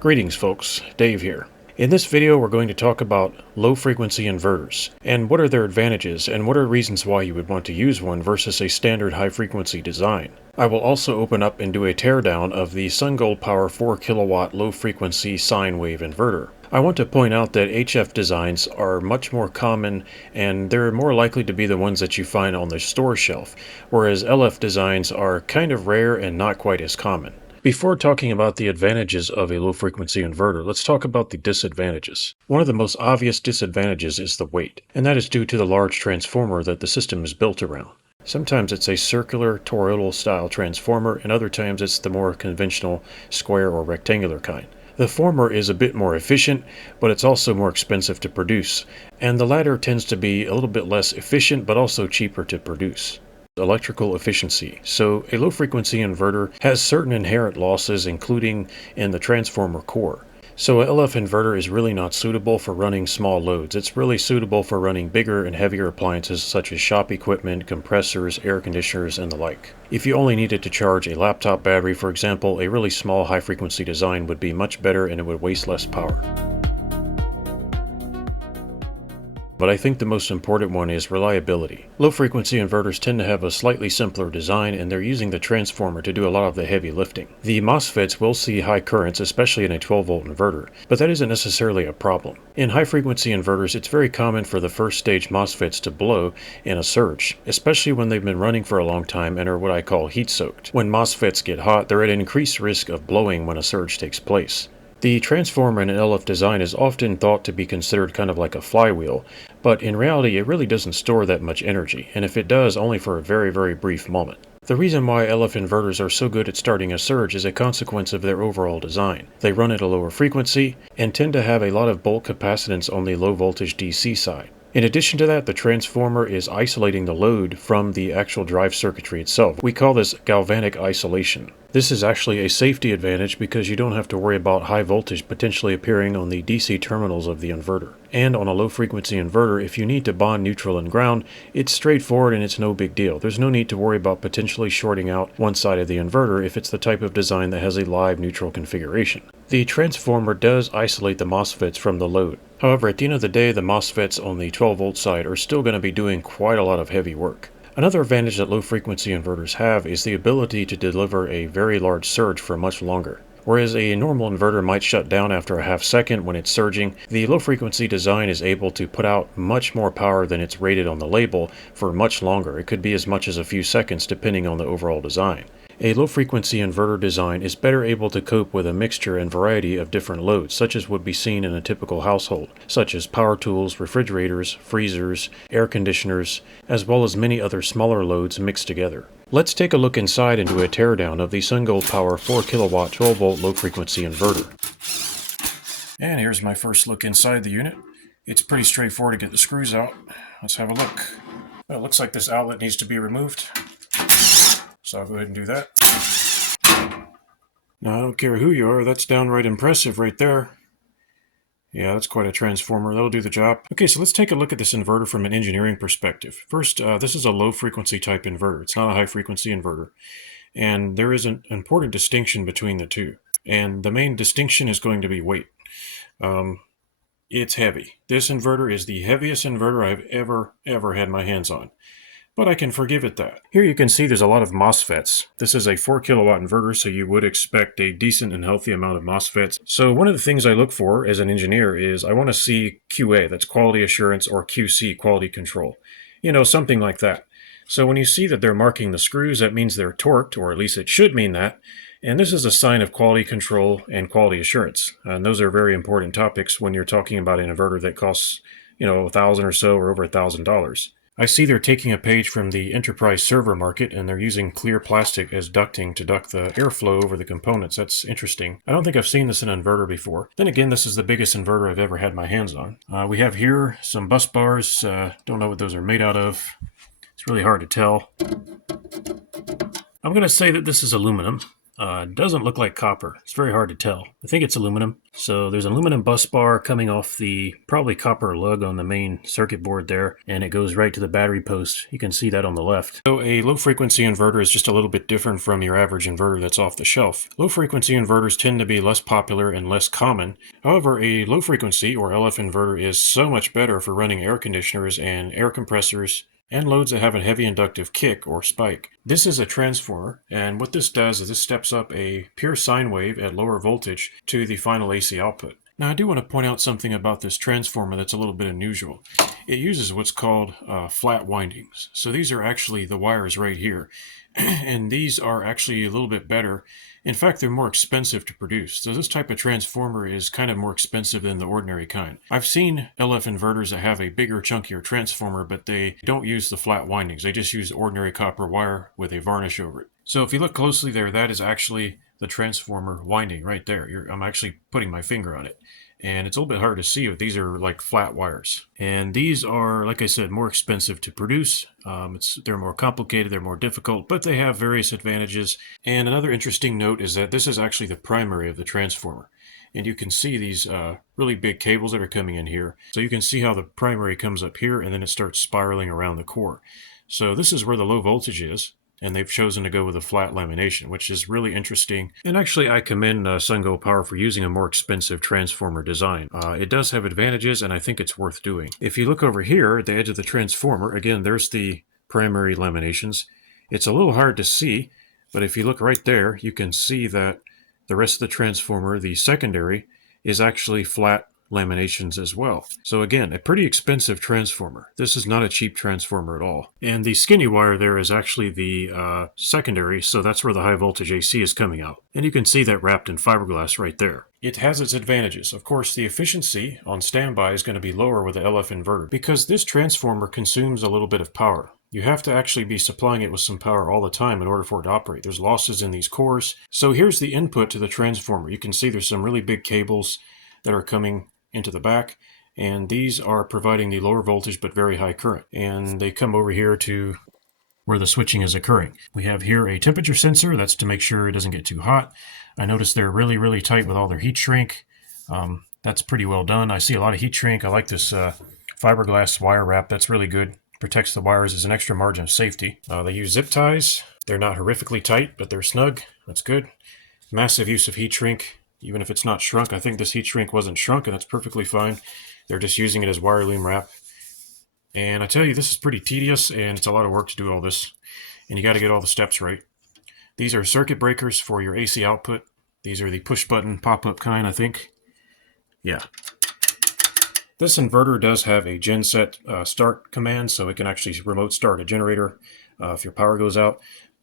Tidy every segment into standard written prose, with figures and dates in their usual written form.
Greetings folks, Dave here. In this video we're going to talk about low frequency inverters and what are their advantages and what are reasons why you would want to use one versus a standard high frequency design. I will also open up and do a teardown of the SunGoldPower 4 kilowatt low frequency sine wave inverter. I want to point out that HF designs are much more common and they're more likely to be the ones that you find on the store shelf, whereas LF designs are kind of rare and not quite as common. Before talking about the advantages of a low-frequency inverter, let's talk about the disadvantages. One of the most obvious disadvantages is the weight, and that is due to the large transformer that the system is built around. Sometimes it's a circular, toroidal style transformer, and other times it's the more conventional square or rectangular kind. The former is a bit more efficient, but it's also more expensive to produce, and the latter tends to be a little bit less efficient, but also cheaper to produce. Electrical efficiency. So a low frequency inverter has certain inherent losses, including in the transformer core. So a LF inverter is really not suitable for running small loads. It's really suitable for running bigger and heavier appliances such as shop equipment, compressors, air conditioners, and the like. If you only needed to charge a laptop battery, for example, a really small high frequency design would be much better and it would waste less power. But I think the most important one is reliability. Low-frequency inverters tend to have a slightly simpler design and they're using the transformer to do a lot of the heavy lifting. The MOSFETs will see high currents, especially in a 12-volt inverter, but that isn't necessarily a problem. In high-frequency inverters, it's very common for the first stage MOSFETs to blow in a surge, especially when they've been running for a long time and are what I call heat-soaked. When MOSFETs get hot, they're at an increased risk of blowing when a surge takes place. The transformer in an LF design is often thought to be considered kind of like a flywheel, but in reality it really doesn't store that much energy, and if it does, only for a very, very brief moment. The reason why LF inverters are so good at starting a surge is a consequence of their overall design. They run at a lower frequency and tend to have a lot of bulk capacitance on the low voltage DC side. In addition to that, the transformer is isolating the load from the actual drive circuitry itself. We call this galvanic isolation. This is actually a safety advantage because you don't have to worry about high voltage potentially appearing on the DC terminals of the inverter. And on a low frequency inverter, if you need to bond neutral and ground, it's straightforward and it's no big deal. There's no need to worry about potentially shorting out one side of the inverter if it's the type of design that has a live neutral configuration. The transformer does isolate the MOSFETs from the load. However, at the end of the day, the MOSFETs on the 12-volt side are still going to be doing quite a lot of heavy work. Another advantage that low-frequency inverters have is the ability to deliver a very large surge for much longer. Whereas a normal inverter might shut down after a half second when it's surging, the low-frequency design is able to put out much more power than it's rated on the label for much longer. It could be as much as a few seconds depending on the overall design. A low-frequency inverter design is better able to cope with a mixture and variety of different loads, such as would be seen in a typical household, such as power tools, refrigerators, freezers, air conditioners, as well as many other smaller loads mixed together. Let's take a look inside and do a teardown of the SunGoldPower 4 kilowatt 12-volt low-frequency inverter. And here's my first look inside the unit. It's pretty straightforward to get the screws out. Let's have a look. Well, it looks like this outlet needs to be removed. So I'll go ahead and do that. Now, I don't care who you are, that's downright impressive right there. Yeah, that's quite a transformer. That'll do the job. Okay, so let's take a look at this inverter from an engineering perspective. First, this is a low-frequency type inverter. It's not a high-frequency inverter. And there is an important distinction between the two. And the main distinction is going to be weight. It's heavy. This inverter is the heaviest inverter I've ever had my hands on. But I can forgive it that. Here you can see there's a lot of MOSFETs. This is a 4 kilowatt inverter, so you would expect a decent and healthy amount of MOSFETs. So one of the things I look for as an engineer is I want to see QA, that's quality assurance, or QC, quality control. You know, something like that. So when you see that they're marking the screws, that means they're torqued, or at least it should mean that. And this is a sign of quality control and quality assurance. And those are very important topics when you're talking about an inverter that costs, you know, $1,000 or so, or over $1,000. I see they're taking a page from the enterprise server market and they're using clear plastic as ducting to duct the airflow over the components. That's interesting. I don't think I've seen this in an inverter before. Then again, this is the biggest inverter I've ever had my hands on. We have here some bus bars. Don't know what those are made out of. It's really hard to tell. I'm going to say that this is aluminum. Doesn't look like copper. It's very hard to tell. I think it's aluminum. So there's an aluminum bus bar coming off the probably copper lug on the main circuit board there, and it goes right to the battery post. You can see that on the left. So a low frequency inverter is just a little bit different from your average inverter that's off the shelf. Low frequency inverters tend to be less popular and less common. However, a low frequency or LF inverter is so much better for running air conditioners and air compressors and loads that have a heavy inductive kick or spike. This is a transformer, and what this does is this steps up a pure sine wave at lower voltage to the final AC output. Now I do want to point out something about this transformer that's a little bit unusual. It uses what's called flat windings. So these are actually the wires right here, and these are actually a little bit better. In fact, they're more expensive to produce. So this type of transformer is kind of more expensive than the ordinary kind. I've seen LF inverters that have a bigger, chunkier transformer, but they don't use the flat windings. They just use ordinary copper wire with a varnish over it. So if you look closely there, that is actually the transformer winding right there. I'm actually putting my finger on it. And it's a little bit hard to see, but these are like flat wires. And these are, like I said, more expensive to produce. They're more complicated, they're more difficult, but they have various advantages. And another interesting note is that this is actually the primary of the transformer. And you can see these really big cables that are coming in here. So you can see how the primary comes up here and then it starts spiraling around the core. So this is where the low voltage is. And they've chosen to go with a flat lamination, which is really interesting. And actually, I commend SunGoldPower for using a more expensive transformer design. It does have advantages, and I think it's worth doing. If you look over here at the edge of the transformer, again, there's the primary laminations. It's a little hard to see, but if you look right there, you can see that the rest of the transformer, the secondary, is actually flat laminations as well. So again, a pretty expensive transformer. This is not a cheap transformer at all. And the skinny wire there is actually the secondary, so that's where the high voltage AC is coming out. And you can see that wrapped in fiberglass right there. It has its advantages. Of course, the efficiency on standby is going to be lower with the LF inverter because this transformer consumes a little bit of power. You have to actually be supplying it with some power all the time in order for it to operate. There's losses in these cores. So here's the input to the transformer. You can see there's some really big cables that are coming into the back, and these are providing the lower voltage but very high current, and they come over here to where the switching is occurring. We have here a temperature sensor. That's to make sure it doesn't get too hot. I notice they're really tight with all their heat shrink. That's pretty well done. I see a lot of heat shrink. I like this fiberglass wire wrap. That's really good. Protects the wires as an extra margin of safety. They use zip ties. They're not horrifically tight, but they're snug. That's good. Massive use of heat shrink. Even if it's not shrunk. I think this heat shrink wasn't shrunk, and that's perfectly fine. They're just using it as wire loom wrap. And I tell you, this is pretty tedious, and it's a lot of work to do all this. And you got to get all the steps right. These are circuit breakers for your AC output. These are the push-button pop-up kind, I think. Yeah. This inverter does have a genset start command, so it can actually remote start a generator if your power goes out.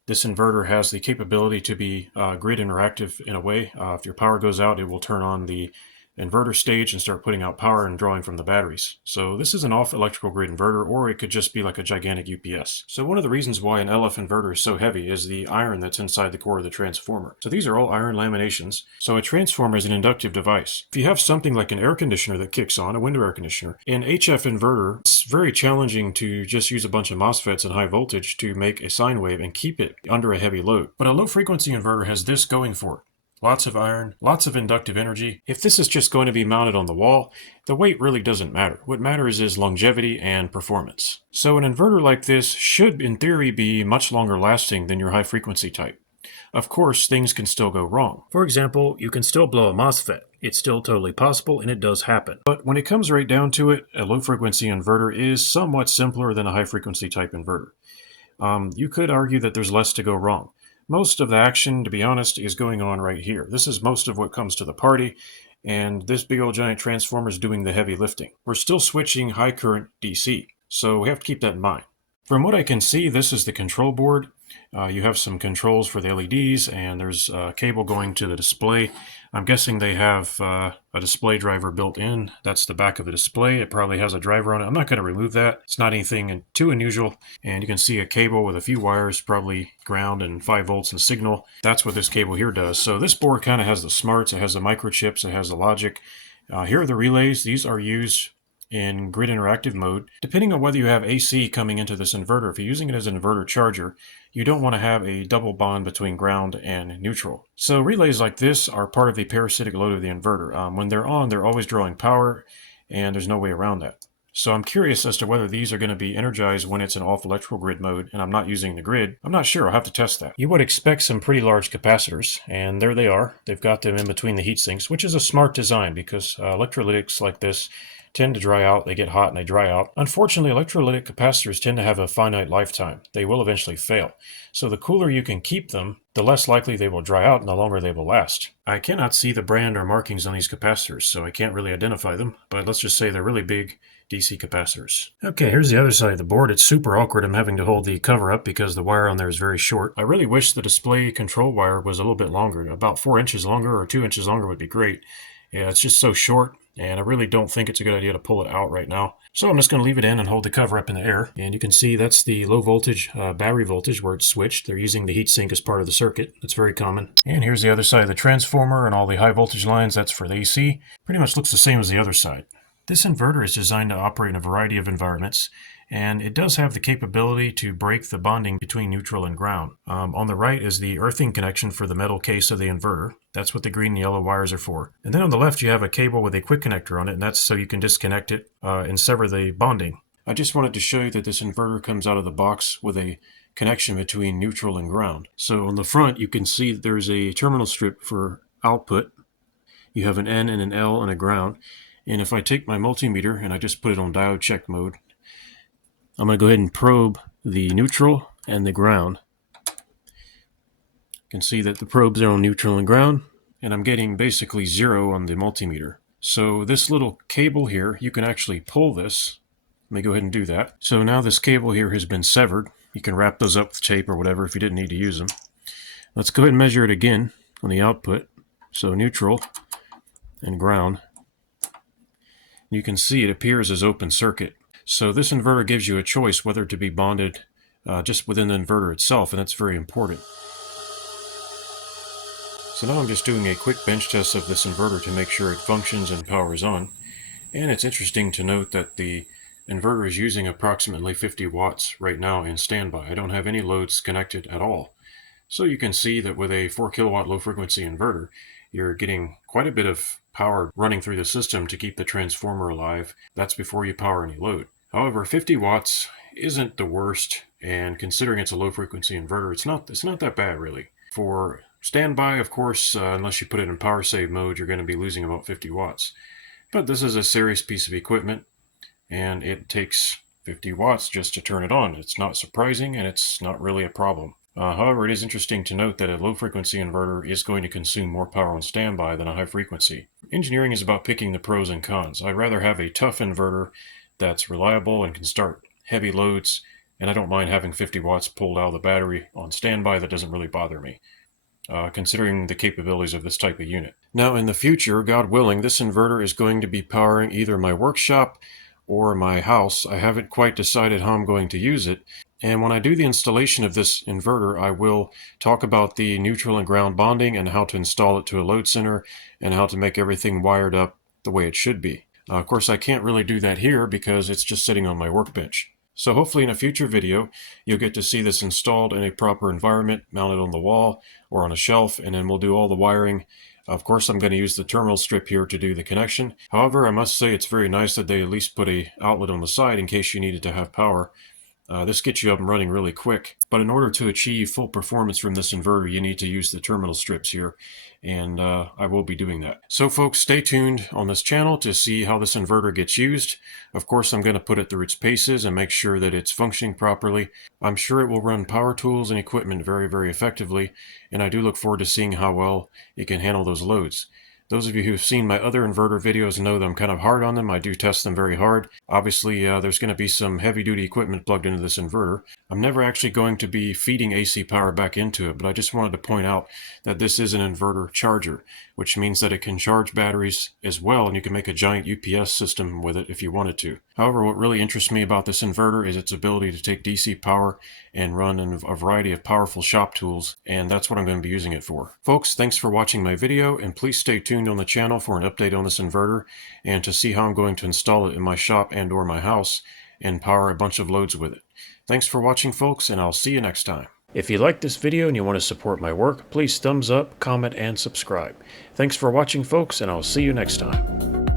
This inverter has the capability to be grid interactive in a way. If your power goes out, it will turn on the inverter stage and start putting out power and drawing from the batteries. So this is an off electrical grid inverter, or it could just be like a gigantic UPS. So one of the reasons why an LF inverter is so heavy is the iron that's inside the core of the transformer. So these are all iron laminations. So a transformer is an inductive device. If you have something like an air conditioner that kicks on, a window air conditioner, an HF inverter, it's very challenging to just use a bunch of MOSFETs and high voltage to make a sine wave and keep it under a heavy load. But a low frequency inverter has this going for it. Lots of iron, lots of inductive energy. If this is just going to be mounted on the wall, the weight really doesn't matter. What matters is longevity and performance. So an inverter like this should, in theory, be much longer lasting than your high frequency type. Of course, things can still go wrong. For example, you can still blow a MOSFET. It's still totally possible, and it does happen. But when it comes right down to it, a low frequency inverter is somewhat simpler than a high frequency type inverter. You could argue that there's less to go wrong. Most of the action, to be honest, is going on right here. This is most of what comes to the party, and this big old giant transformer is doing the heavy lifting. We're still switching high current DC, so we have to keep that in mind. From what I can see, this is the control board. You have some controls for the LEDs, and there's a cable going to the display. I'm guessing they have a display driver built in. That's the back of the display. It probably has a driver on it. I'm not going to remove that. It's not anything too unusual. And you can see a cable with a few wires, probably ground and 5 volts and signal. That's what this cable here does. So this board kind of has the smarts. It has the microchips. It has the logic. Here are the relays. These are used in grid interactive mode. Depending on whether you have AC coming into this inverter, if you're using it as an inverter charger, you don't want to have a double bond between ground and neutral. So relays like this are part of the parasitic load of the inverter. When they're on, they're always drawing power, and there's no way around that. So I'm curious as to whether these are going to be energized when it's in off electrical grid mode and I'm not using the grid. I'm not sure. I'll have to test that. You would expect some pretty large capacitors, and there they are. They've got them in between the heat sinks, which is a smart design because electrolytics like this tend to dry out. They get hot and they dry out. Unfortunately, electrolytic capacitors tend to have a finite lifetime. They will eventually fail. So the cooler you can keep them, the less likely they will dry out and the longer they will last. I cannot see the brand or markings on these capacitors, so I can't really identify them, but let's just say they're really big DC capacitors. Okay, here's the other side of the board. It's super awkward. I'm having to hold the cover up because the wire on there is very short. I really wish the display control wire was a little bit longer. About 4 inches longer or 2 inches longer would be great. Yeah, it's just so short, and I really don't think it's a good idea to pull it out right now. So I'm just going to leave it in and hold the cover up in the air. And you can see that's the low voltage battery voltage where it's switched. They're using the heatsink as part of the circuit. That's very common. And here's the other side of the transformer and all the high voltage lines. That's for the AC. Pretty much looks the same as the other side. This inverter is designed to operate in a variety of environments, and it does have the capability to break the bonding between neutral and ground. On the right is the earthing connection for the metal case of the inverter. That's what the green and yellow wires are for. And then on the left you have a cable with a quick connector on it, and that's so you can disconnect it and sever the bonding. I just wanted to show you that this inverter comes out of the box with a connection between neutral and ground. So on the front you can see that there's a terminal strip for output. You have an N and an L and a ground. And if I take my multimeter and I just put it on diode check mode, I'm going to go ahead and probe the neutral and the ground. You can see that the probes are on neutral and ground, and I'm getting basically 0 on the multimeter. So this little cable here, you can actually pull this. Let me go ahead and do that. So now this cable here has been severed. You can wrap those up with tape or whatever if you didn't need to use them. Let's go ahead and measure it again on the output. So neutral and ground. You can see it appears as open circuit. So this inverter gives you a choice whether to be bonded just within the inverter itself, and that's very important. So now I'm just doing a quick bench test of this inverter to make sure it functions and powers on. And it's interesting to note that the inverter is using approximately 50 watts right now in standby. I don't have any loads connected at all. So you can see that with a 4 kilowatt low frequency inverter, you're getting quite a bit of power running through the system to keep the transformer alive. That's before you power any load. However, 50 watts isn't the worst, and considering it's a low frequency inverter, it's not that bad really. For standby, of course, unless you put it in power save mode, you're going to be losing about 50 watts. But this is a serious piece of equipment, and it takes 50 watts just to turn it on. It's not surprising, and it's not really a problem. However, it is interesting to note that a low-frequency inverter is going to consume more power on standby than a high-frequency. Engineering is about picking the pros and cons. I'd rather have a tough inverter that's reliable and can start heavy loads, and I don't mind having 50 watts pulled out of the battery on standby. That doesn't really bother me, considering the capabilities of this type of unit. Now, in the future, God willing, this inverter is going to be powering either my workshop or my house. I haven't quite decided how I'm going to use it. And when I do the installation of this inverter, I will talk about the neutral and ground bonding and how to install it to a load center and how to make everything wired up the way it should be. Of course, I can't really do that here because it's just sitting on my workbench. So hopefully in a future video, you'll get to see this installed in a proper environment, mounted on the wall or on a shelf, and then we'll do all the wiring. Of course, I'm going to use the terminal strip here to do the connection. However, I must say it's very nice that they at least put an outlet on the side in case you needed to have power. This gets you up and running really quick, but in order to achieve full performance from this inverter, you need to use the terminal strips here, and I will be doing that. So folks, stay tuned on this channel to see how this inverter gets used. Of course, I'm going to put it through its paces and make sure that it's functioning properly. I'm sure it will run power tools and equipment very, very effectively, and I do look forward to seeing how well it can handle those loads. Those of you who've seen my other inverter videos know that I'm kind of hard on them. I do test them very hard. Obviously, there's going to be some heavy-duty equipment plugged into this inverter. I'm never actually going to be feeding AC power back into it, but I just wanted to point out that this is an inverter charger, which means that it can charge batteries as well, and you can make a giant UPS system with it if you wanted to. However, what really interests me about this inverter is its ability to take DC power and run a variety of powerful shop tools, and that's what I'm going to be using it for. Folks, thanks for watching my video, and please stay tuned on the channel for an update on this inverter and to see how I'm going to install it in my shop and or my house and power a bunch of loads with it. Thanks for watching, folks, and I'll see you next time. If you liked this video and you want to support my work, please thumbs up, comment, and subscribe. Thanks for watching, folks, and I'll see you next time.